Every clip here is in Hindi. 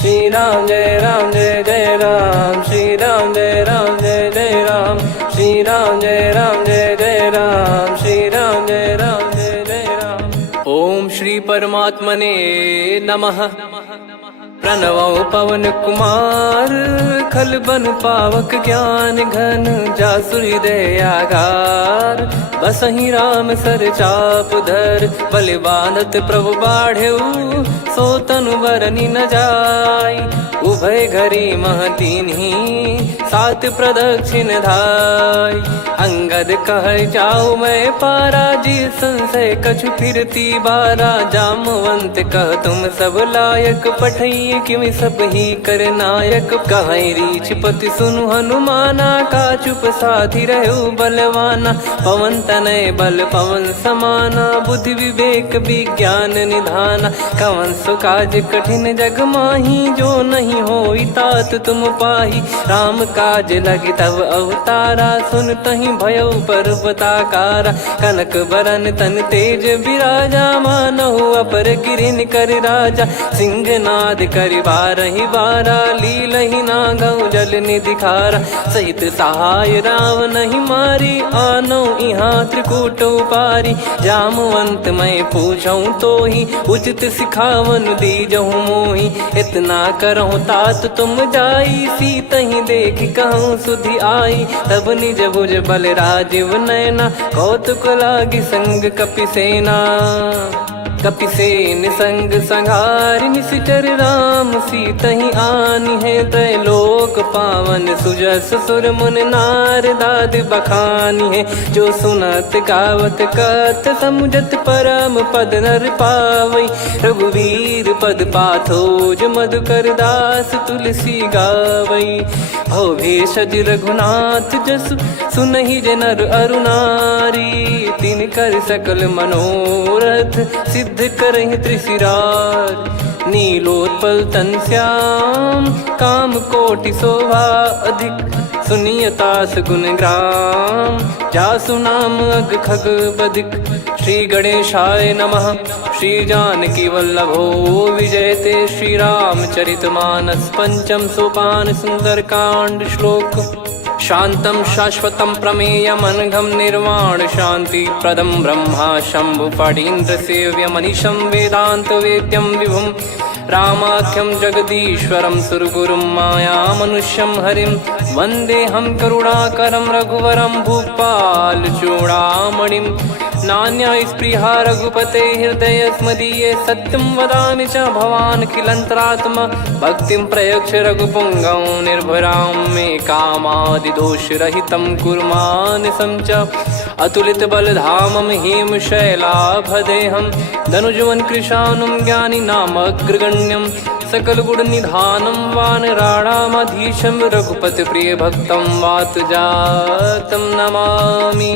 श्री राम जय जय राम, श्री राम जय जय राम, श्री राम जय जय राम, श्री राम जय जय राम। ओम श्री परमात्मने नमः। प्रणवो पवन कुमार, खल बन पावक ज्ञान घन, जासु हृदय आगार। बसहि राम सर चाप धर, बलि बांधत प्रभु बाढ़ेऊ, सो तनु बरनि न जाय। उभय घरी महतीन्ही, सात प्रदक्षिण धाय। अंगद कह जाऊ मैं पारा, जी संशय कछु फिरती बारा। जामवंत कह तुम सब लायक, पठई किमि सब ही कर नायक। कहीं रीछ पति सुनु हनुमाना, का चुप साधि रहु बलवाना। पवन तनय बल पवन समाना, बुद्धि विवेक विज्ञान निधाना। कवन सो काज कठिन जग माही, जो नहीं होई तात तुम पाही। राम काज लगी तब अवतारा, सुन तहि भयउ पर्वताकारा। कनक बरन तन तेज बिराजा, मानहु अपर गिरिन कर राजा। सिंहनाद करि बारहि बारा, लीलहि नागौ जल निधि खारा। सहित सहाय राम नहीं मारी, आनो इहाँ त्रिकूट उपारी। जामवंत मैं पूछऊँ तोहि, उचित सिखावन दीजहु मोहि। इतना करहु तात तुम जाई, सीतहि देख कहूँ सुधि आई। तब निज भुज बल राजीव नयना, कौतुक लागी संग कपिसेना। कपिसेन संग संघारि, निशिचर राम सीतहि आनी है। त्रैलोक पावन सुजस सुर मुन नार, दाद बखानी है। जो सुनत गावत कथ, समुझत परम पद नर पावई। रघुवीर पद पाथोज, मधुकर दास तुलसी गावई। भव भेषज रघुनाथ जसु, सुनहि जे नर अरु नारी। तिन कर सकल मनोरथ, सिद्ध करहि त्रिशिरार। नीलोत्पल तन श्याम, काम कोटि शोभा अधिक। सुनियतास गुण ग्राम, जासु नाम अग खग बदिक। श्री गणेशाय नमः। श्री जानकी वल्लभो विजयते, श्री रामचरित मानस। पंचम सोपान सुंदर कांड श्लोक। शांतं शाश्वतं प्रमेयमनघं, निर्वाण शांति प्रदं ब्रह्मा शंभु फणीन्द्र सेव्यमनिशं। वेदांत वेद्यं विभुं रामाख्यं जगदीश्वरं, सुरगुरुं माया मनुष्यं हरिं। वन्देऽहं करुणाकरं रघुवरं, भूपाल चूडामणिं। नान्या स्पृहा रघुपते हृदय स्मदीये, सत्यं वदामि च भवान् खिलन्तरात्मा। भक्तिं प्रयच्छ रघुपुङ्गं, निर्भरां मे कामादिदोषरहितं कुर्मानिसं च। अतुलित बलधामं हेमशैलाभदेहं, धनुजवन कृशानुं ज्ञानी नामग्रगण्यं। सकल गुण निधानं वानराणामधीशं, रघुपति प्रिय भक्तं वातजातं नमामि।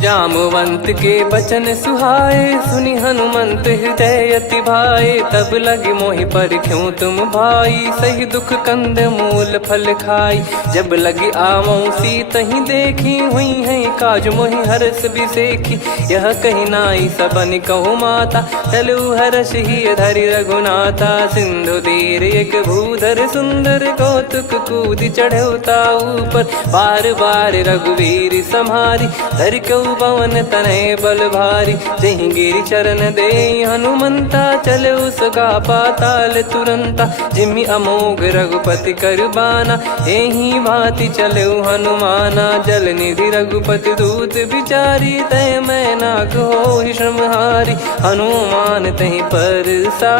जामवंत के बचन सुहाए, सुनि हनुमंत हृदय अति भाए। तब लगे मोहि पर क्यों तुम भाई, सही दुख कंद मूल फल खाई। जब लगे आवऊं सीतहि देखी, हुई है काज मोहि हरस बिसेखी। यह कही नाई सबन कहु माता, चलु हरष ही धरि रघुनाथा। सिंधु तीर एक भूधर सुंदर, कौतुक कूद चढ़ौता ऊपर। बार बार रघुवीर सम्हारी, धर कऊ पवन तनय बल भारी। जहि गिरि चरण दे हनुमंता, चले उसका पाताल तुरंता। जिमि अमोघ रघुपति कर बाना, एहि भांति चले हनुमाना। जल निधि रघुपति दूत बिचारी, तय मैं नाग होहि श्रमहारी। हनुमान तहि परसा,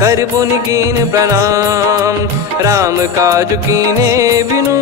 कर पुनि कीन प्रणाम। राम काज कीने बिनु,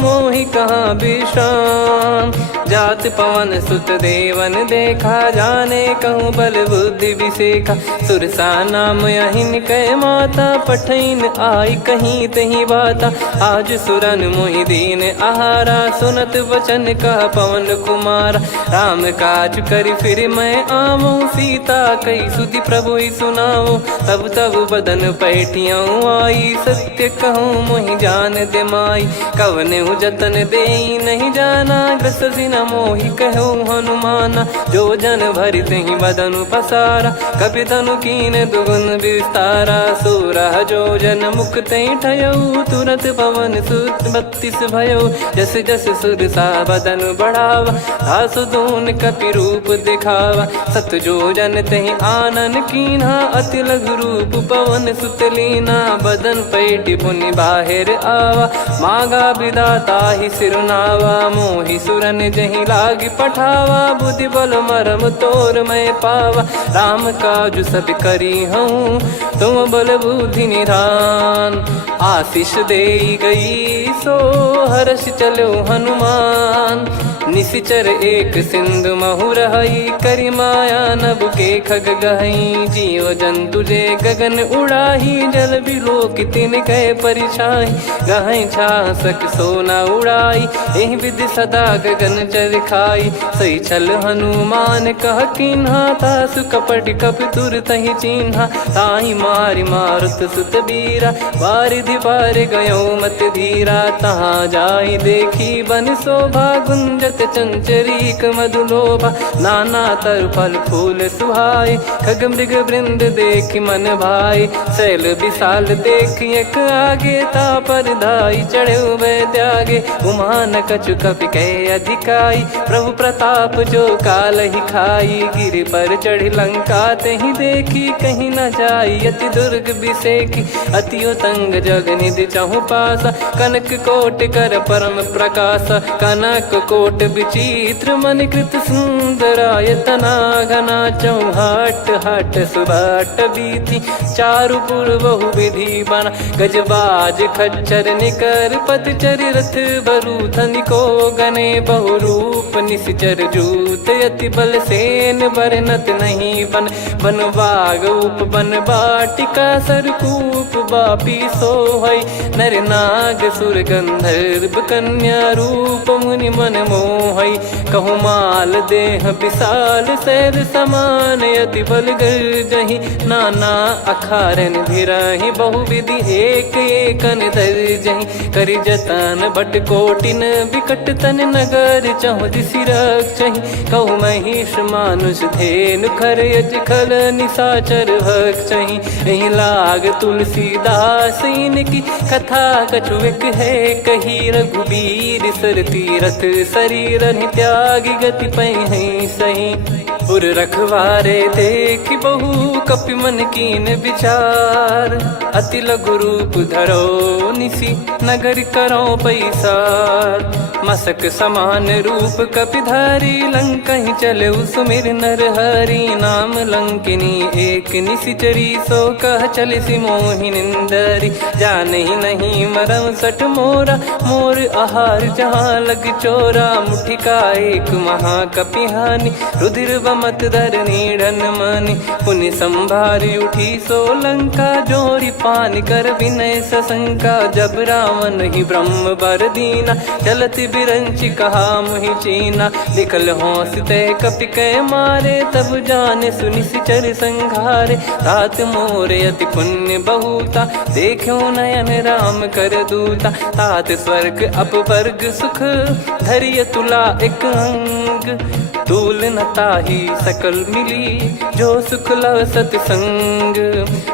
मोहि कहाँ विश्राम। जात पवन सुत देवन देखा, जाने कहूँ बल बुद्धि विसेखा। सुरसा नाम अहिन कै माता, पठैन आई कहीं तही बाता। आज सुरन मोहि दीन आहारा, सुनत वचन कह पवन कुमारा। राम काज करि फिर मैं आवऊं, सीता कई सुधि प्रभु ही सुनाओ। तब तब बदन पैठियाँ आई, सत्य कहूँ मोहि जान दे माई। कवने जतन दे नहीं जाना, ग्रसि न मोहि कहो हनुमाना। जो जन भरि तेहि बदनु पसारा, कपि तनु कीन दुगुन विस्तारा। सोरा जो जन मुख तेहि ठयऊ, तुरत पवन सुत 32 भयऊ। जस जस सुरसा बदन बढ़ावा, आसु दून कपि रूप दिखावा। सत जो जन तेहि आनन कीन्हा, अति लघु रूप पवन सुत लीना। बदन पैटि पुनि बाहिर आवा, मागा विधाता ही सिरुनावा। मोहि सुरन जहि लागी पठावा, बुद्धि बल मरम तोर मैं पावा। राम काजु सब करी हूँ, तुम बल बुद्धि निधान। आशीष देई गई सो हर्ष चलो हनुमान। निशिचर एक सिंधु महु रहई, करी माया नभ के खग गहई। जीव जंतु जे गगन उड़ाही, जल बिलोक तिन कह परिछाई। गहई छासक सोना उड़ाई, एहि विधि सदा गगन चर खाई। सही छल हनुमान कह कीन्हा, तासु कपट कप तुर तहि चिन्हा। ताहि मारि मारुत सुत बीरा, वारिधि पार गयो मत धीरा। तहाँ जाई देखी बन शोभा, गुंजत चंचरीक मधुलोभा। नाना तर फल फूल सुहाए, खग मृग वृंद देख मन भाई। शैल विशाल देख एक आगे, तापर धाई चढ़े वै त्यागे। उमान कछु कपि कह अधिकाई, प्रभु प्रताप जो काल ही खाई। गिर पर चढ़ी लंका तेहि देखी, कहीं न जाई अति दुर्ग बिसेकी। अति उतंग जग निधि चहु पासा, कनक कोट कर परम प्रकाश। कनक कोट विचित्र मन कृत सुंदरायतना। घना चौहाट हाट सुबाट बीती, चारु पुर बहु विधि बना। गजबाज खच्चर निकर पतचर, रथ बरु धनिको गने। बहु रूप निशिचर जूत, अति बल सेन बरनत नहीं बन। बन बाग उप बन बाटिका, सरकूप बापी सोहई। नर नाग सुर गंधर्व कन्या, रूप मुनि मन मोहई। कहु माल देह विशाल, शैल समान अति बल गर्जहि। नाना अखारन भिरहि, बहु विधि एक एकन दर्जहि। करि जतन बट कोटिन, बिकट तन नगर चहु दिसि रक्षहि। कहु महिष मानुष धेनु, खर यज खल निशाचर भक्षहि। एहि लाग तुलसीदास इनकी, कथा कछु एक है कही। रघुबीर सर तीरथ शरीर, त्यागी गति पै सही। पुर रखवारे देख बहु, कपि मन कीन विचार। अति लघु रूप धरो निसी, नगर करो पैसार। मसक समान रूप कपि धारी, लंकहि चले सुमिर नर हरि। नाम लंकिनी एक निशिचरी, सो कह चलिसि मोहि निंदरी। जानहि नहीं मरम सठ मोरा, मोर आहार जहाँ लग चोरा। मुठिका एक महाकपिहानि, रुधिर बमत धरनी ढन मानि। पुनि संभारी उठी सो लंका, जोरी पान कर विनय सशंका। जब रावण ही ब्रह्म बर दीना, चलत बिरंचि कहा मुहि चीना। लिखल होंस ते कपि कै मारे, तब जाने सुनिशिचर संघारे। तात मोरे अति पुण्य बहुता, देखो नयन राम कर दूता। तात स्वर्ग अपवर्ग सुख, धरिय तुला एक अंग। तूल न ताहि सकल मिली, जो सुख लव सतसंग।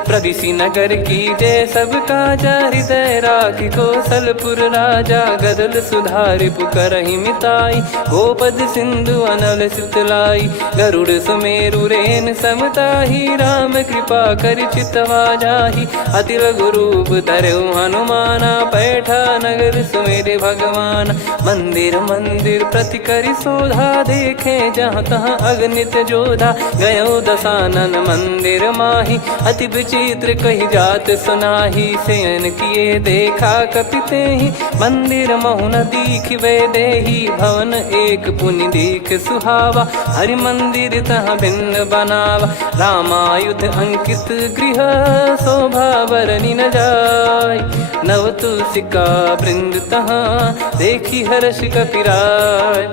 प्रविशि नगर की जय सब काजा, हृदय राखि कौशलपुर राजा। गदल सुधारि पुकरहि मिताई, गोपद सिंधु अनल सितलाई। गरुड़ सुमेरु रेन समताहि, राम कृपा करि चितवा जाहि। अति लघु रूप धरऊ हनुमाना, पैठा नगर सुमेरे भगवान। मंदिर मंदिर प्रति करि शोधा, देखे जहाँ तहाँ अगणित जोधा। गयो दशानन मंदिर माही, अति विचित्र कही जात सुनाही। शयन किए देखा कपि तेहि, मंदिर महु न दीखिबे देहि। भवन एक पुनि दीख सुहावा, हरि मंदिर तहाँ भिन्न बनावा। रामायुध अंकित गृह, शोभा बरनि न जाय। नव तुलसी का वृंद तहाँ, देखी हर्ष कपिराय।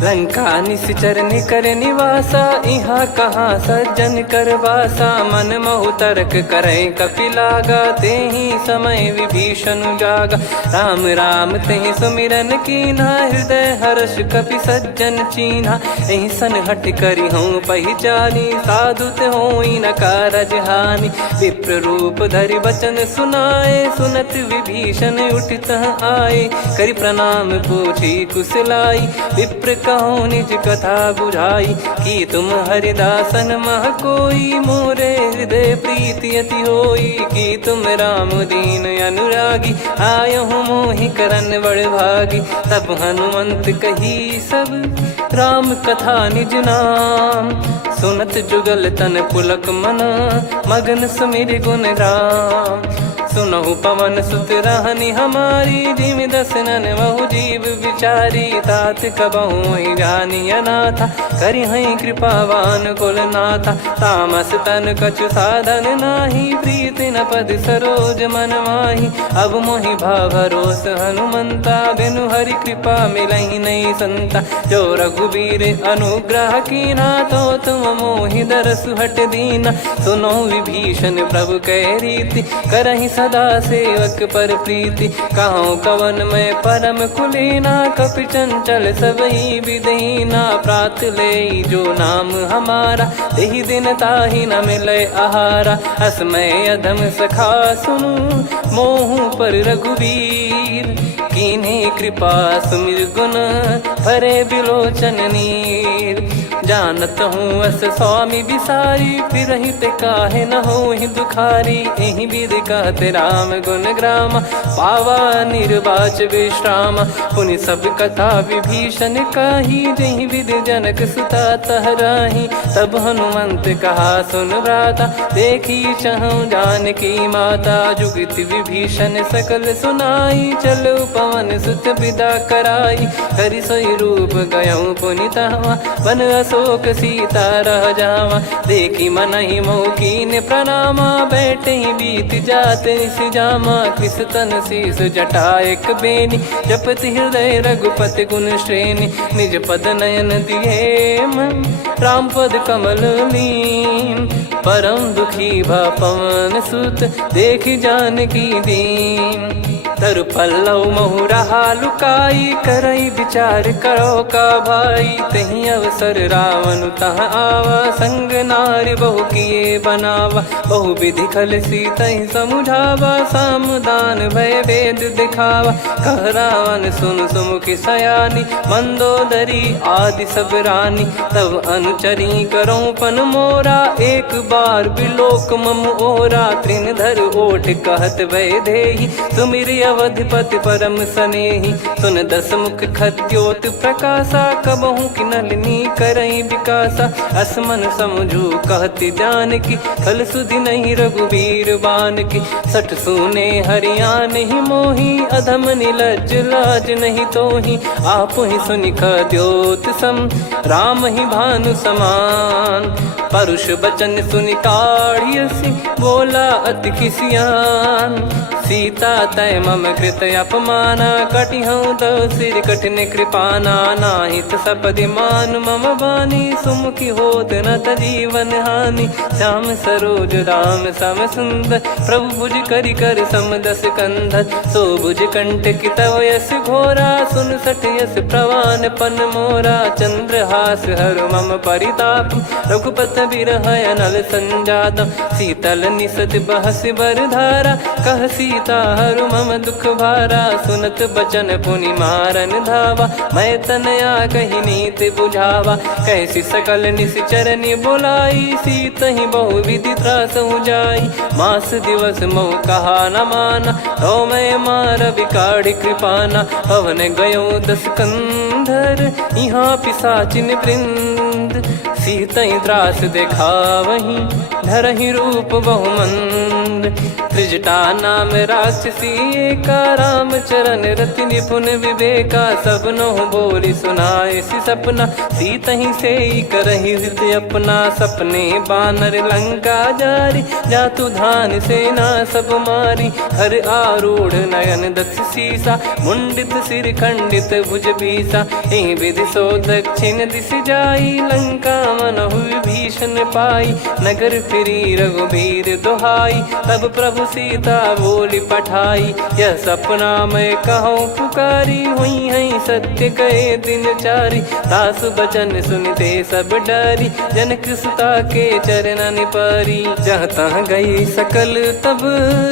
लंका निश्चर निकर निवासा, इहा कहाँ सज्जन कर वासा। मन महु तर्क करे कपिलागा, तेहि समय विभीषण जागा। राम राम तेहि सुमिरन कीन्हा, हृदय हर्ष कपि सज्जन चीन्हा। एहि सन हट करि हूँ पहिचानी, साधु ते होई न कारज हानि। विप्र रूप धरि वचन सुनाए, सुनत विभीषण उठित आए। करि प्रणाम पूछी कुशलाई, विप्र कहो निज कथा बुझाई। कि तुम हरिदासन मह कोई, मोरे हृदय प्रीति अति होई। कि तुम राम दीन अनुरागी, आयहु मोहि करन बड़ भागी। तब हनुमंत कही सब राम कथा निज नाम, सुनत जुगल तन पुलक मना, मगन सुमिर गुण राम। सुनहु पवन सुत रहनी हमारी, जिमि दसनन महु जीव विचारी। तात कबहु ही जानी अनाथा, करि हई कृपावान कुल नाथा। तामस तन कछु साधन नाही, प्रीति न पद सरोज मन माही। अब मोहि भरोस हनुमंता, बिनु हरि कृपा मिलहि नहीं संता। जो रघुबीर अनुग्रह कीन्हा, तो तुम मोहि दरसु हट दीना। सुनो विभीषण प्रभु कह रीति, करहि सदा सेवक पर प्रीति। कहूँ कवन में परम कुलीना, कपि चंचल सबही विदहीना। प्रात ले जो नाम हमारा, तेहि दिन ताहि न मिले आहारा। असमय अधम सखा सुनु, मोहु पर रघुवीर। कीन्हे कृपा सुमिर गुण, भरे बिलोचन नीर। जानत हूँ अस स्वामी बिसारी, फिरहि ते काहे न होहि दुखारी। एहि विधि कहते राम गुण ग्राम, पावा निर्वाच विश्राम। पुनि सब कथा विभीषण काही, जहि विधि जनक सुता तहराही। तब हनुमंत कहा सुन भ्राता, देखी चहु जानकी माता। जुगति विभीषण सकल सुनाई, चलो पवन सुत विदा कराई। करि सोई रूप गयऊँ पुनि तहवा, वन अशोक सीता रह जावा। देखी मनहि मोह कीन्ह प्रणामा, बैठे ही बीत जात निस जामा। कृस तन शीस जटा एक बेनी, जपति हृदय रघुपति गुण श्रेणी। निज पद नयन दिए मन, राम पद कमल लीन। परम दुखी भा पवन सुत, देखि जानकी दीन। तरु पल्लव महु रहा लुकाई, करई विचार करो का भाई। तहि अवसर रावण तह आवा, संग नारी बहु किए बनावा। बहु विधि खल सीतहि समुझावा, सामदान भय वेद दिखावा। कह रावण सुन सुमुखि सयानी, मंदोदरी आदि सब रानी। तब अनुचरी करो पन मोरा, एक बार बिलोक मम ओरा। तृण धर ओठ कहत भय देहि, सुमिर अवधिपति परम सनेहि। सुन दस मुख खद्योत प्रकाशा, कबहु कि नलिनी करई विकासा। असमन समझू कहति जानकी, खल सुधि नहीं रघुवीर बानकी। सठ सुने हरियाण ही मोही, अधम निलज्ज लाज नहीं तोही। आप ही सुनि खद्योत सम, राम ही भानु समान। परुष बचन सुनि काढ़ियसि, बोला अति किसियान। सीता तय मम कृत अपमाना, कटिहऊँ तो सिर कठिन कृपाना। नाहित सपदि मान मम बानी, सुमुखी होत न जीवन हानि। श्याम सरोज राम सम सुंदर, प्रभु भुज करि कर सम दस कंधर। सो भुज कंठ की तव यस घोरा, सुन सठ यस प्रवान पन मोरा। चंद्रहास हर मम परिताप, रघुपत बिरह अनल संजात। शीतल निसत बहस बर धारा, कह सीता हरु मम दुख भारा। सुनत बचन पुनि मारन धावा, मैं तनया कही नीति बुझावा। कैसी सकल निश्चरनि बुलाई, सीतहि बहु विधि त्रासहु जाई। मास दिवस मोह कहा न माना, तो मैं मार बिकाढ़ि कृपाना। पवन गयो दस कंधर, यहाँ पिशाचिन वृंद। मंद, सीतई त्रास देखावहीं धरहि रूप बहुमंद। त्रिजटा नाम राक्षसी एका, राम चरण रति निपुण विवेका। सबनो बोली सुनाए सि सपना, सीतहि से करहि हृत अपना। सपने बानर लंका जारी, जातु धान सेना सब मारी। हर आरूढ़ नयन दक्ष सीसा, मुंडित सिर खंडित भुज बीसा। ए विधि सो दक्षिण दिश जाई, लंका मनहु भीषण पाई। नगर फिरी रघुबीर दुहाई, तब प्रभु सीता बोली पठाई। यह सपना मैं कहूँ पुकारी, हुई है सत्य कहे दिन चारी। दास बचन सुनते सब डरी, जनक सुता के चरण परी। जहाँ तहाँ गई सकल तब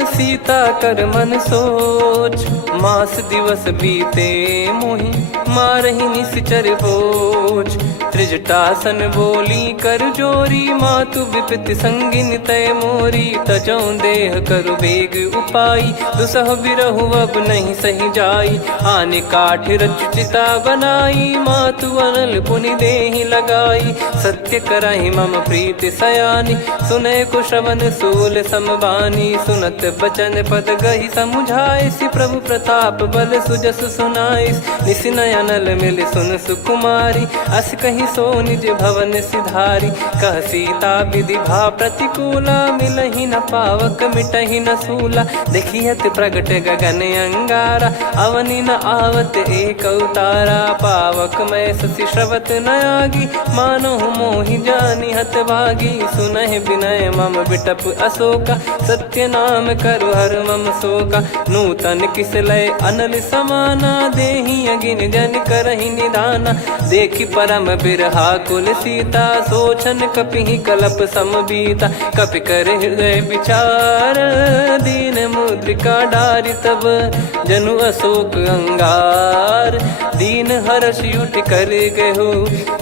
सीता कर मन सोच। मास दिवस बीते मोहि मारहि निश्चर बोझ। त्रिजटासन बोली कर जोरी, मातु विपत्ति संगिन तय मोरी। तजौ देह करु बेग उपाई, दुसह बिरहु अब नहीं सही जाई। आने काठ रचिता बनाई, मातु अनल पुनि देहि लगाई। सत्य करहि मम प्रीति सयानी, सुनय को श्रवण सूल समबानी। सुनत बचन पद गहि समुझाए, सि प्रभु प्रताप बल सुजस सुनाइस। निस नयनल मिल सुन सुकुमारी, अस कहि सो निज भवन सिधारी। कह सीता विधि भा प्रतिकूला, मिलहि न पावक मिटहि न सूला। देखियत प्रगट गगन अंगारा, अवनि न आवत एक अवतारा। पावक मैं शशि श्रवत न आगी, मानो मोहि जानि हत भागी। सुनहि विनय मम बिटप अशोका, सत्य नाम करु हर मम शोका। नूतन किस लय अनल समाना, देहि अगिन जन करहि निदाना। देखि परम बिरहा कुल सीता, सोचन कपिहि कलप समबीता। कपि कर हृदय विचार, दीन मुद्रिका डारि तब जनु अशोक अंगार। दीन हर्ष उठ कर गहु,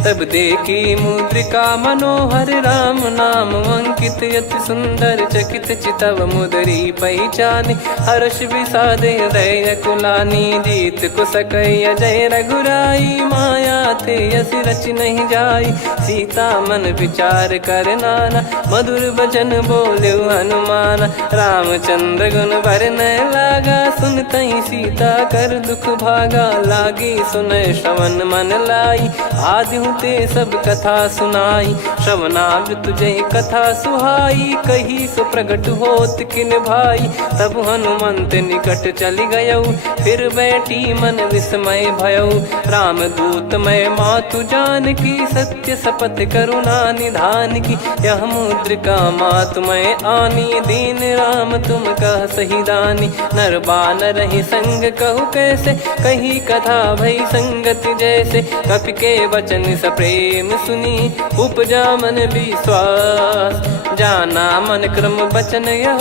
तब देखी मुद्रिका मनोहर। राम नाम अंकित अति सुंदर, चकित चितव मुदरी पहचान। हर्ष विषाद हृदय कुलानी, जीत को सकय जय रघुराई। माया थे यस रच नहीं जाई, सीता मन विचार कर नाना। मधुर बचन बोले हनुमान, रामचंद्र गुण बरनै लागा। सुनतहि सीता कर दुख भागा, लागी सुनय श्रवण मन लाई। आदिहु ते सब कथा सुनाई, श्रवणामृत जय कथा सुहाई। कही सो प्रगट होत किन भाई, तब हनुमंत निकट चली गयौ। फिर बैठी मन विस्मय भयौ, राम दूत मैं मातु जानकी। सत्य शपथ करुणा निधान की, यह मुद्रिका मातु मैं आनी। दीन राम तुम कह सही दानी, नर बानर ही संग कहु कैसे। कही कथा भई संगति जैसे, कपि के वचन सप्रेम सुनी। उपजा मन विश्वास, जाना मन क्रम बचन यह।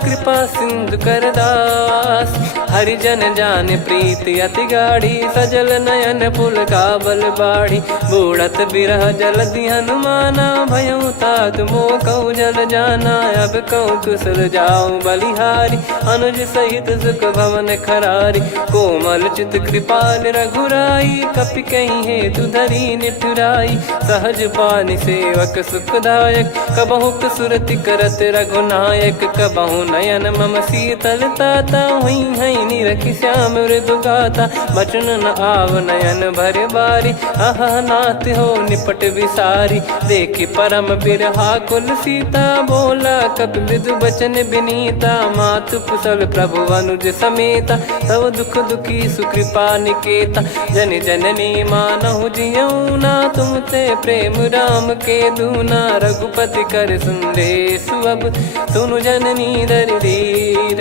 कृपा सिंधु कर दास, हरिजन जान प्रीति अति गाढ़ी। सजल नयन पुल काबल बाढ़ी, बूढ़त बिरह जल दी हनुमाना। भयउ तात मोह कहु जल जाना, अब कहु कुशल जाऊं बलिहारी। अनुज सहित सुख भवन खरारी, कोमल चित कृपाल रघुराई। कपि कहीं हेतु धरी निठुराई, सहज पानि सेवक सुखदायक। कबहु सुरति करत रघुनायक, कबहु नयन मम शीतल ताता। हुई है निरखि श्याम मृदु गाता, बचन न आव नयन भर बारी। आहा नाथ हो निपट विसारी, देखि परम बिरहा कुल सीता। बोला कपि मृदु बचन बिनीता, मातु कुशल प्रभु अनुज समेता। तव दुख दुखी सुकृपा निकेता, जन जननी मानहु जियऊ ना। तुम ते प्रेम राम के दूना, रघुपति कर संदेश अब सुनु जननी दर धीर।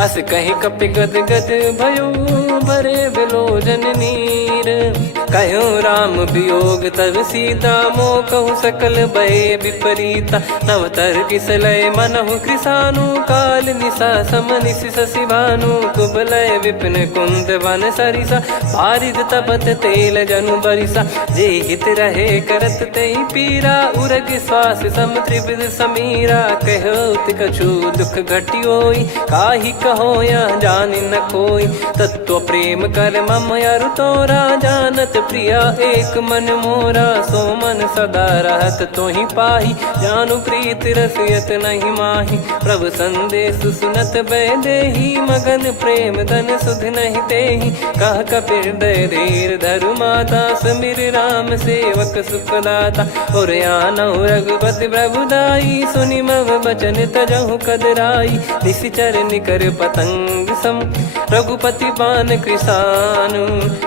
अस कहि कपि गद गद भयो, भरे बिलोचन नीर। कहो राम वियोग तब सीता, मोह कहु सकल भय विपरीता। नवतर किसलय मनहु कृसानु, काल निशा समनिशि शशि भानु। कुबलय विपिन कुंद वन सरिसा, पारिद तपत तेल जनु बरिसा। जे हित रहे करत तेहि पीरा, उरग श्वास सम त्रिविध समीरा। कहो कछु दुख घटियोई, काहि कहो या जान न कोई। तत्व प्रेम कर मम अरु तोरा, जानत प्रिया एक मन मोरा। सो मन सदा रहत तो ही पाही, जानु प्रीत रसियत नहीं माही। प्रभु संदेश सुनत बैदेही, मगन प्रेम धन सुध नहीं तेही। कह कपिर दय धीर धरु माता, समिर राम सेवक सुखदाता। और आनौ रघुपति प्रभुदाई, सुनि मव बचन तजहु कदराई। निशिचर निकर पतंग सम, रघुपति पान कृसानु।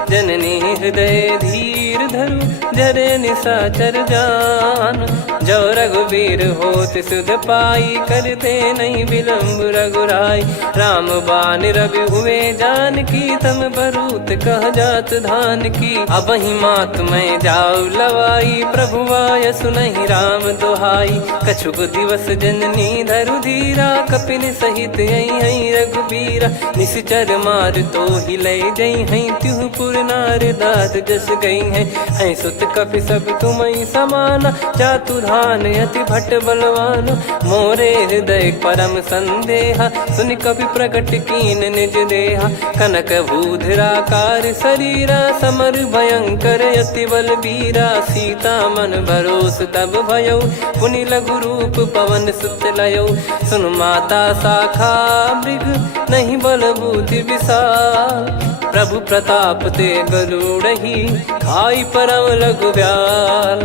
जननी हृदय धीर धरु, जरे निशाचर जान। जो रघुवीर होत सुध पाई, करते नहीं विलम्ब रघुराई। राम बान रवि हुए जानकी, तम बरूत कह जात धान की। अब ही मात मैं जाऊ लवाई, प्रभु आय सुनहि राम दोहाई। कछुक दिवस जननी धरु धीरा, कपिन सहित यही रघुबीरा। निशिचर मार तो ही ले जई हैं, त्युह पुर नार दाद जस गई हैं। सुत कपि सब तुमहि समाना, जातु धान अति भट बलवान। मोरे हृदय परम संदेहा, सुनि कपि प्रकट कीन निज देहा। कनक भूधराकार शरीरा, समर भयंकर अति बलबीरा। सीता मन भरोस तब भयउ, पुनि लघु रूप पवन सुत लयउ। सुन माता शाखा मृग, नहीं बल बुद्धि विशाल। प्रभु प्रताप ते गरुड़ही, खाई परम लघु ब्याल।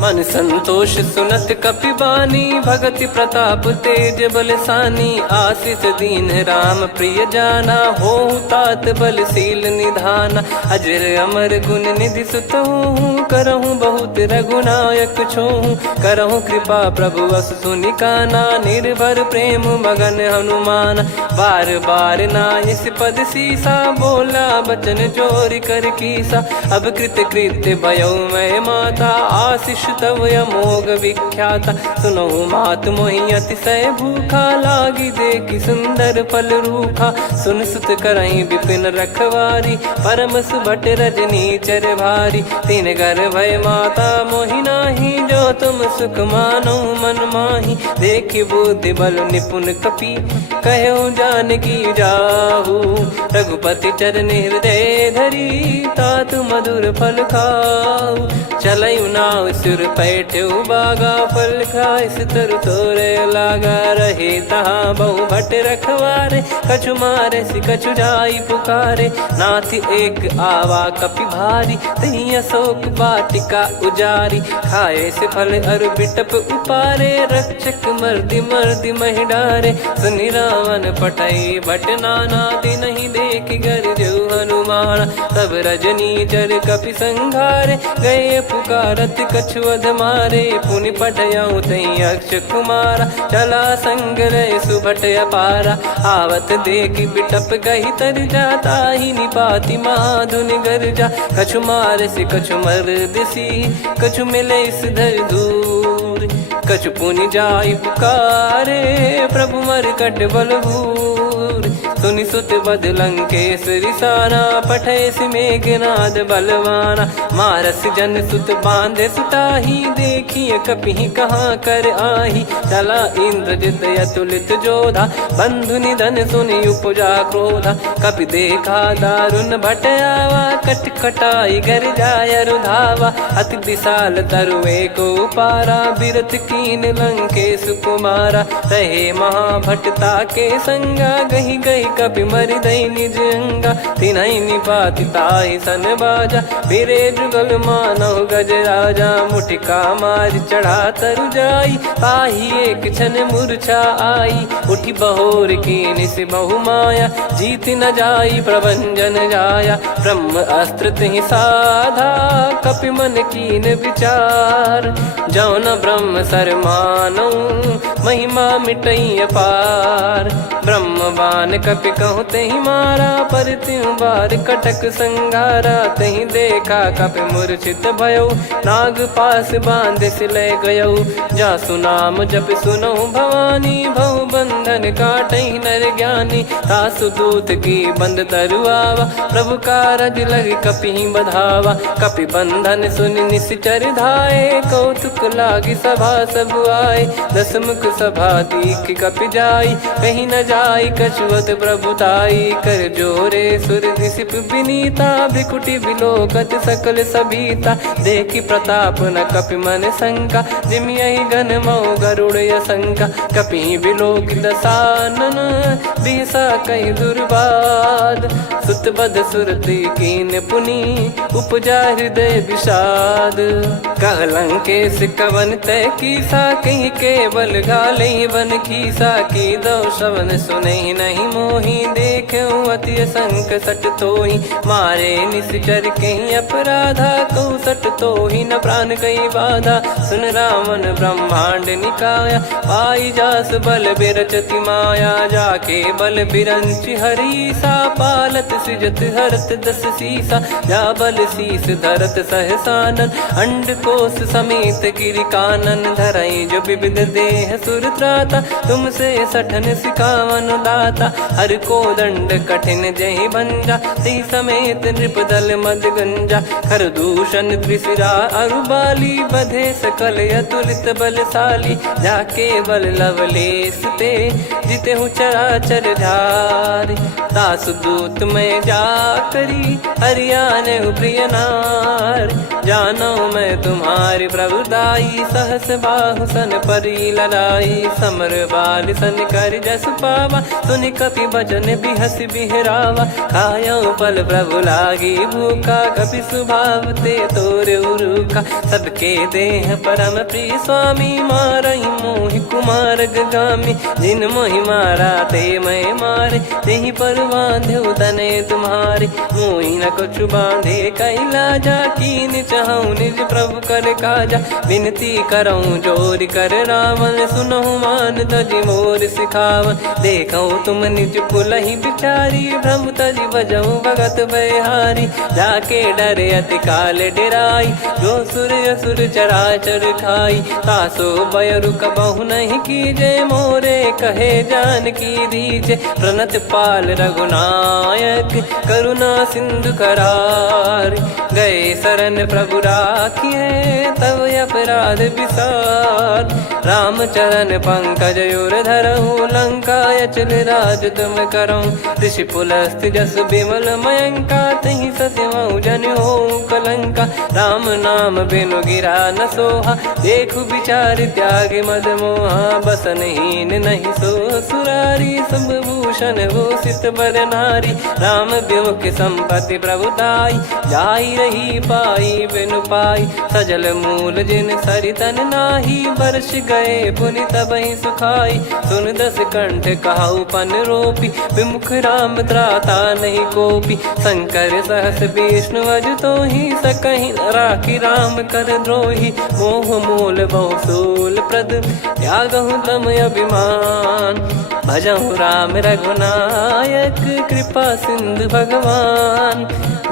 मन संतोष सुनत कपि बानी, भगति प्रताप तेज बलसानी। आशीष दीन राम प्रिय जाना, होहु तात बलशील निधाना। अजर अमर गुण निधि सुतहु, करहु बहुत रघुनायक छोहु। करहु कृपा प्रभु अस सुनि काना, निर्भर प्रेम मगन हनुमान। बार बार नायस पद सीसा, बोला बचन चोरी कर कीसा। अब कृत कृत्य भयउ मैं माता, आशीष तव अमोघ विख्याता। सुनहु मात मोहि अतिशय भूखा, लागी देखि सुंदर फल रूखा। सुन सुत करहि विपिन रखवारी, परम सुभट रजनी चर भारी। तीन घर भय माता मोहि नाही, जो तुम सुख मानो मन माही। देखि बुद्धि बल निपुण कपि, कहु जानकी जाहु। रघुपति चरण हृदय धरी, तात मधुर फल खाऊ। चलयु नाव सुर पैठ्यु बागा, फल खाइस तरु तोरे लागा। रहे तहाँ बहु भट रखवारे, कछु मारे सि कछु जाई पुकारे। नाथ एक आवा कपि भारी, तही अशोक वाटिका उजारी। खाए से फल अरु बिटप उपारे, रक्षक मर्दि मर्दि महि डारे। सुनि रावण पटई भट नाना, तिनहि देखि गरजु हनुमान। तब रजनी चर कपि संघारे, गए पुकारत कछु अध मारे। पुनि पटयउ तई अक्ष कुमारा, चला संग रहे सुभट अपारा। आवत देखि बिटप गही तर जाता, ही निपाति महाधुनि गर्जा। कछु मार से कछु मर्दिसी, कछु मिले इस धर दूर। कछु पुनि जाई पुकारे, प्रभु मरकट बलभूर। सुनि सुत बद लंकेश्वरी साना, पठय मेघनाद बलवाना। मारस जन सुत बांधे सुताही, देखिए कपि कहाँ कर आही। चला इंद्रजित अतुलित जोधा, बंधु निधन सुनि उपजा क्रोधा। कपि देखा दारुण भट आवा, कट कटाई गर जाय रुधावा। अति विशाल तरुए को पारा, बिरत कीन लंकेश कुमारा। रहे महाभटता के संगा, गही गही कपि मरि दई निज अंगा। तिन्हि निपाति ताहि सन बाजा, फिरे जुगल मानव गज राजा। मुटिका मार चढ़ा तरु जाई, ताहि एक क्षण मूर्छा आई। उठि बहोर कीन से बहु माया, जीत न जाई प्रभंजन जाया। ब्रह्म अस्त्र तिहि साधा, कपि मन कीन विचार। जौ न ब्रह्म सर मानौ, महिमा मिटई अपार। ब्रह्म बान कपि कहु तहि मारा, पर त्यों बार कटक संगारा। तहि देखा कपि मूर्छित भयउ, नाग पास बांध सिले गयउ। जासु नाम जप सुनहु भवानी, भव बंधन काटहि नर ज्ञानी। तासु दूत की बंद तरुआवा, प्रभु कारज लग कपि बधावा। कपि बंधन सुनि निश्चर धाये, कौतुक लागी सभा सब आए। दस मुख सभा दीख कपि जाई, कहीं न जाई कछुवत प्रभुताई। कर जोरे सुर दिसिप विनीता, भ्रिकुटि बिलोकत सकल सबीता। देखि प्रताप न कपि मन शंका, जिमियहि गन मऊ गरुड़ असंका। कपि बिलोक दसानन, बिहसा कहि दुर्वाद। सुत बध सुरति कीन पुनि, उपजा हृदय विषाद। कहलंकेश कवन तय कीसा, कहीं केवल गाले बन खीसा। की दो श्रवण सुने नहीं मोही, देखे अति संक सट तोही। मारे निश्चर कहीं अपराधा, कहूँ सट तोही न प्राण कहीं बाधा। सुन रावण ब्रह्मांड निकाया, पाई जास बल बिरचति माया। जाके बल बिरंच हरीसा, पालत सृजत हरत दस सीसा। जा बल शीस धरत सहसानन, अंड कोश समेत गिरि कानन। धरई जो विविध देह सुर त्राता, तुमसे सठन सिखावन दाता। हर को दंड कठिन जहि भंजा, ती समेत नृप दल मद गंजा। खर दूषण त्रिशिरा अरुबाली, बधे सकल अतुलित बलशाली। जाके बल लवलेस ते, जिते हूँ चराचर धारी। दास दूत में जा करी, हरियाने प्रिय नार। जानो मैं तुम्हारी प्रभुताई, सहस बाहु सन परी लड़ाई। समर बाल सन कर जस पावा, सुनि कपि भजन बिहस बिहरावा। खायो पल प्रभु लागी भूखा, कपि स्वभाव ते तोर उरुखा। सबके देह परम प्रिय स्वामी, मारई मोहि कुमार गगामी। जिन मोहि मारा ते मैं मारे, तेहि पर बांधो तने तुम्हारे। मोहि न कुछ बांधे कैलाजा, कीन चाहूँ निज प्रभु कर काजा। विनती करऊँ जोर कर रावण, सुनहु मान तजि मोर सिखावन। देखऊँ तुम निज पुलहि बिचारी, भ्रम तजि बजऊँ भगत बहारी। जाके डरे अति काल डेराई, जो सुर असुर चराचर खाई। तासो बयरु कबहु नहीं कीजे, मोरे कहे जान की दीजे। प्रणत पाल रघुनायक, करुणा सिंधु करार। गए शरण प्रभु राखिए, तब अपराध विसार। राम चरण पंकज उर धरऊँ, लंका अचल राज तुम करऊँ। ऋषि पुलस्त जस विमल मयंका, तहि सत्यमऊ जन हो कलंका। राम नाम बिनु गिरा न सोहा, देखु विचार त्याग मद मोहा। बसनहीन नहीं सो सुरारी, सब भूषण भूषित बर नारी। राम विमुख संपत्ति प्रभुताई, जाई रही पाई बिनु पाई। सजल मूल जिन सरितन नाही, वर्ष गए पुनि तबहि सुखाई। सुन दस कंठ कहाऊ पन रोपी, विमुख राम त्राता नहीं कोपी। शंकर सहस विष्णु अज तोहि, सकहि न राखी राम कर द्रोही। मोह मूल बहु सूल प्रद, त्यागहु तम अभिमान। भजहु राम रघुनायक, कृपा सिंधु भगवान।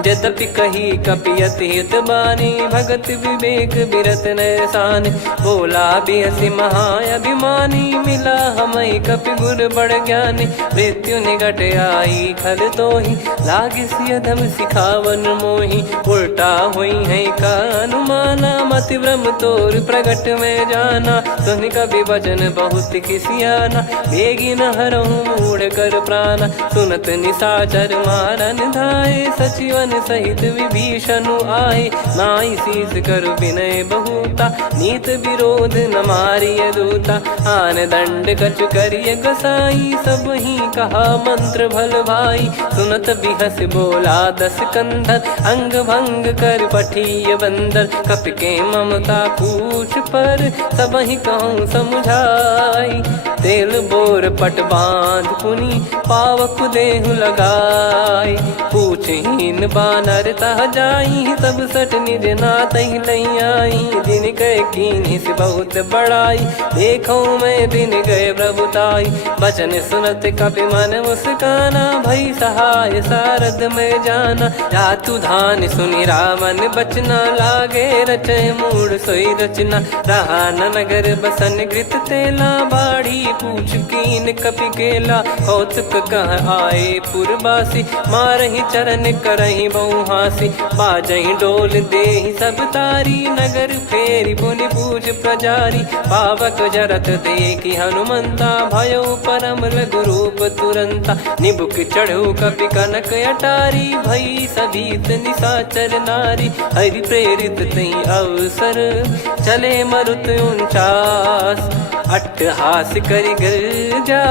यद्यपि कही कपियति हित बानी, भगत विवेक बिरत नैसान। बोला बिहसि महाअभिमानी, मिला हमई कपि गुर बड़ ज्ञानी। मृत्यु निकट आई खल तोहि, लागिसि अधम सिखावन मोहि। उल्टा हुई है का अनुमाना, मति भ्रम तोर प्रगट में जाना। सुन कवि वचन बहुत खिसियाना, बेगी न हरहु मूढ़ कर प्राणा। सुनत निशाचर मारन धाये, सचिवन सहित विभीषणु आए। नाई शीस कर विनय बहुता, नीत विरोध न मारिय दूता। आन दंड कछु करिय गसाई, सब ही कहा मंत्र भल भाई। सुनत बिहस बोला दस कंधर, अंग भंग कर पठिय बंदर। कपि के ममता पूछ पर, सब ही कहूँ समुझाई। तेल बोर पट बांध पुनि, पावक देहु लगाई। पूछहीन बानर तह जाई, सब सट निज नातहि लई आई। दिन गए कीन्ही से बहुत बड़ाई, देखो मैं दिन गए प्रभुताई। बचन सुनत कपि मन मुस्काना, भई सहाय सारद में जाना। जातु धान सुनि रावण बचना, लागे रचय मूढ़ सोई रचना। रहा न नगर बसन घृत तेला, बाढ़ी पूछ कीन कपि केला कौतुक कह आए पुरबासी मारही चरण करही बहु हासी बाजही डोल देहि सब तारी नगर फेरी पुनि पूज प्रजारी पावक जरत देखी हनुमंता भयो परम लघु रूप तुरंता निबुक चढ़ू कपि कनक अटारी भई सभीत निशाचर नारी हरि प्रेरित तई अवसर चले मरुत 49 अट्टहास करि गिरजा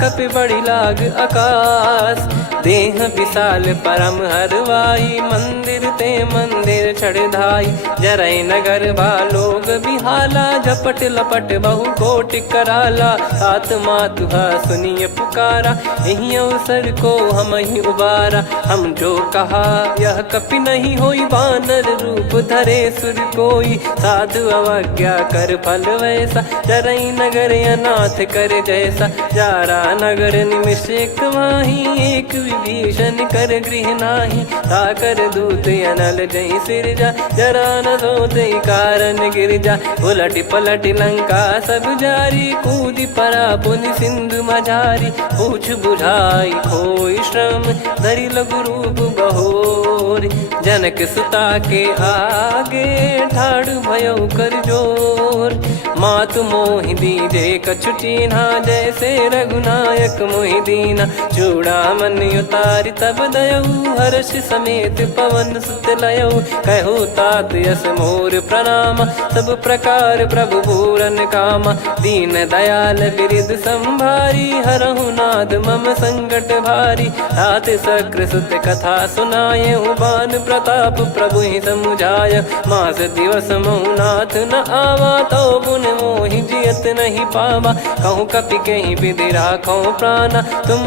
कपि बड़ी लाग आकाश देह विशाल परम हरवाई मंदिर ते मंदिर चढ़ाई जरई नगर बालोग बिहाला झपट लपट बहु कोट कराला सात मातुहा सुनिय पुकारा यही अवसर को हम ही उबारा हम जो कहा यह कपि नहीं होई बानर रूप धरे सुर कोई साधु अवज्ञा कर फल वैसा जरई नगर अनाथ कर जैसा जारा नगर निमिष एक माही एक विभीषण कर गृह नाही ताकर दूत अनल जय सिरजा जरा न सोते कारण गिरजा उलट पलट लंका सब जारी कूदी परा पुनि सिंधु मझारी पूछ बुझाई खोई श्रम धरि लघु रूप बहोरी जनक सुता के आगे ठाड़ भयो कर जोर मातु मोहि दीजे कछु चीन्हा जैसे रघुनायक मोहि दीना चूड़ामन उतारि तब दयऊ हर्ष समेत पवन सुत लयऊ कहु तात यस मोर प्रणाम सब प्रकार प्रभु पूरन कामा दीन दयाल बिरिद संभारी हरहु नाद मम संकट भारी तात सक्र सुत कथा सुनाये बान प्रताप प्रभु ही समुझाय मास दिवस महु नाथ न आवा तो पुन मोहि जियत नहीं पावा कहूँ कपि कहीं विधि राखो प्राणा तुम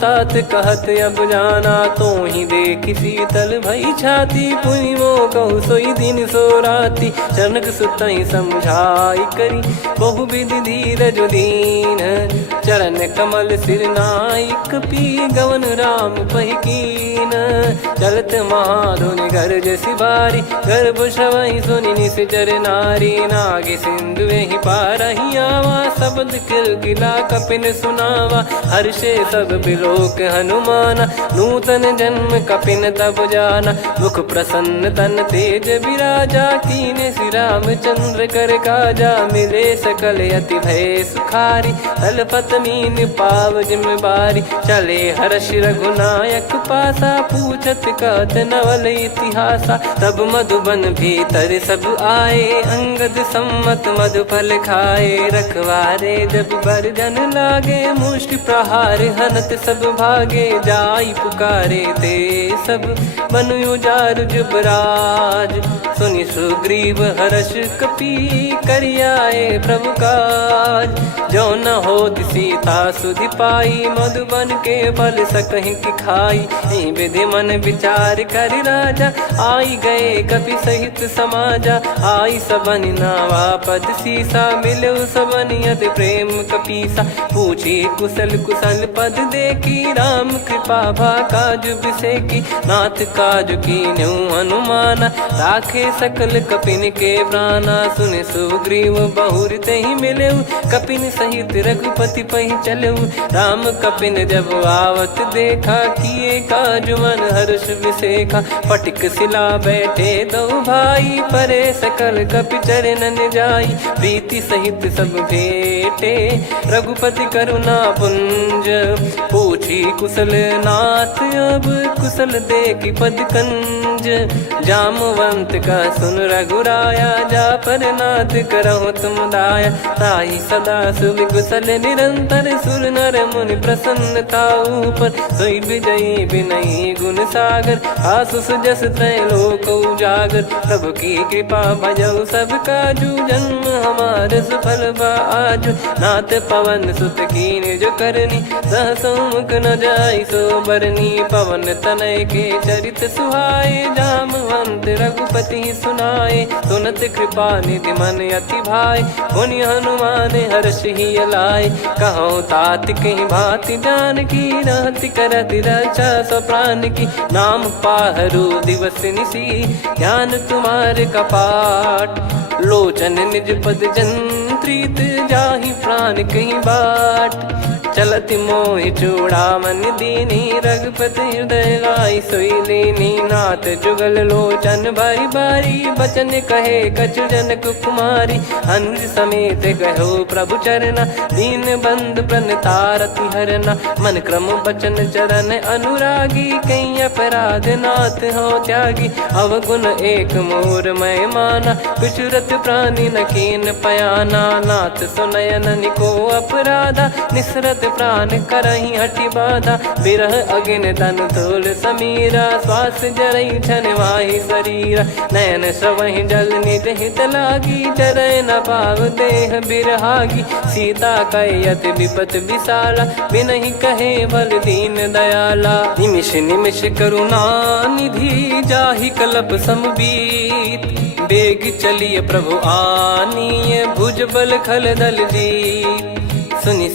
तात कहत अब जाना तो ही देख शीतल भई छाती पुनि मो कहु सोई दिन सो राती जनक सुतई समझाई करी बहु विधि धीरज दीन चरण कमल सिर नाइक पी गवन राम पहिकीन चलत महाधुनि गर्ज सिबारी गर्भ श्रवहि सुनि निश्चर नारी नागे सिंधु ही पारही आवा शब्द किलकिला कपिन सुनावा हर्षे सब बिलोक हनुमाना नूतन जन्म कपिन तब जाना मुख प्रसन्न तन तेज विराजा कीने श्री रामचंद्र कर काजा मिले सकल अति भय सुखारी तलपत मीन पाव जिम्मेवारी चले हर्ष रघुनायक पासा पूछत कहत नवल इतिहासा तब मधुबन भीतर सब आए अंगद सम्मत मधुफल खाए रखवारे जब बरजन लागे मुष्टि प्रहार हनत सब भागे जाई पुकारे ते सब मनु उजार जुबराज सुनि सुग्रीव हर्ष कपि करियाए प्रभु काज जो न हो सीता सुधि पाई मधुबन के फल सकहि की खाई विधि मन विचार कर राजा आई गए कपि सहित समाजा आई सबन नावा पद सीसा मिलो सबनियत प्रेम कपीसा पूछी कुशल कुशल पद देखी राम कृपा भा काज बिसेकी नाथ काज की न्यू हनुमाना राखे सकल कपिन के प्राणा सुन सुग्रीव बहुर ते ही मिले कपिन सहित रघुपति पही चले राम कपिन जब आवत देखा किए काज मन हर्ष विसेखा पटिक सिला बैठे दो भाई परे सकल कपि चरणन जाई प्रीति सहित सब भेटे रघुपति करुणा पुंज पूछी कुशल नाथ अब कुशल देखी पद कंज जामवंत का सुन रघुराया जा पर नाथ करहु तुम दाया ताई सदा सुभि कुशल निरंतर सुर नर मुनि प्रसन्नता ऊपर सोई विजयी विनयी गुण सागर आसु सुजस त्रैलोक उजागर प्रभु की कृपा भजऊ सब काजू जन्म हमार सफल बाजू नाथ पवन सुत कीन जो करनी सहसो मुख न जाई सो बरनी पवन तनय के चरित सुहाए जामवंत रघुपति सुनाए सुनत कृपा निधि मन अति भाई पुनि हनुमान हर्ष ही लाए कहो तात कहीं भांति जान की रहति करति रक्षा सो प्राण की नाम पाहरू दिवस निसी ध्यान तुम्हारे कपाट लोचन निज पद जन प्रीत जाहि प्राण कहीं बाट। चलत मोहि चूड़ामन दीनी रघुपति हृदय लाई सोई लीनी। नाथ जुगल लोचन बारी बारी बचन कहे कछु जनक कुमारी। हंस समेत गहो प्रभु चरना दीन बंद प्रणतारति हरना। मन क्रम बचन चरण अनुरागी कहीं अपराध नाथ हो त्यागी। अवगुण एक मोर मैं माना बिचुरत प्राणी न कीन पयाना। नाथ सुनयन निको अपराधा निसरत प्राण करही हटि बाधा। बिरह अगिन तन तोल समीरा श्वास जरई छन वाहि शरीरा। नयन श्रवहि जल निज हित लागी चरय न पाव देह बिरहागी। सीता कयत विपत विशाला बिनहि कहे बल दीन दयाला। निमिष निमिष करुणा निधि जाहि कल्प समबीत। बेग चलिए प्रभु आनीय भुज बल खल दल जीत। सुनि